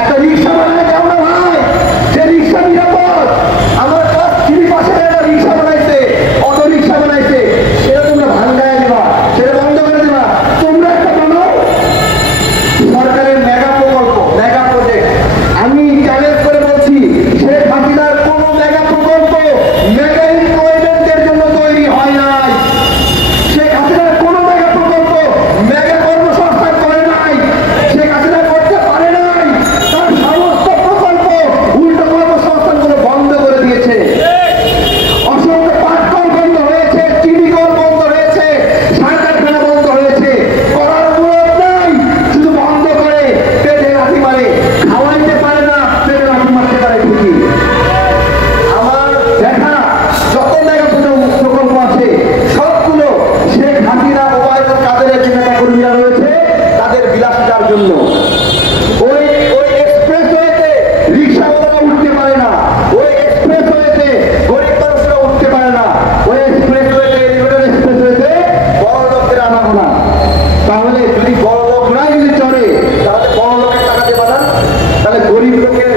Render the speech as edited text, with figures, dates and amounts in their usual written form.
একটা রিক্সা বানায় কেমন ভাই, যে রিক্সা নিরাপদ। আমার চিনি পাশে একটা রিক্সা বানাইছে, অটো রিক্সা বানাইছে, সেটা তোমরা ভাঙ্গায় দেবা, সেটা বন্ধ করে দেবা। তোমরা একটা বানাও সরকারের মেগা প্রকল্প, মেগা প্রজেক্ট। আমি চ্যালেঞ্জ করে বলছি, শেখ হাসিনার কোন মেগা প্রকল্প মেগা এমপ্লয়মেন্টের জন্য তৈরি হয় নাই। শেখ হাসিনার কোন মেগা প্রকল্প মেগা কর্মসংস্থান করে নাই। শেখ হাসিনা করতে পারে নাই। তার সমস্ত প্রকল্প উল্টো কর্মসংস্থানগুলো বন্ধ করে দিয়েছে। অসংখ্য পাটকল বন্ধ হয়েছে, চিনিকল বন্ধ হয়েছে, সার কারখানা বন্ধ হয়েছে। করার অনুরোধ নাই, শুধু বন্ধ করে পেটে লাথি মারে। খাওয়াইতে পারে না, পেটে লাথি মারতে পারে ঠিকই। আমার দেখা যত মেগা প্রকল্প আছে সবগুলো শেখ হাসিনা ওবায়দুল কাদেরের যে নেতা কর্মীরা রয়েছে তাদের বিলাসিতার জন্য। ওই এক্সপ্রেসওয়েতে রিক্সাওয়ালারা উঠতে পারে না, ওই এক্সপ্রেসওয়েতে গরিব মানুষরা উঠতে পারে না, ওই এক্সপ্রেসওয়েতে এলিভেটেড এক্সপ্রেসওয়েতে বড় লোকদের আনাবো না। তাহলে যদি বড় লোকরাই যদি চড়ে তাহলে বড় লোকের টাকা দেবা না, তাহলে গরিব লোকের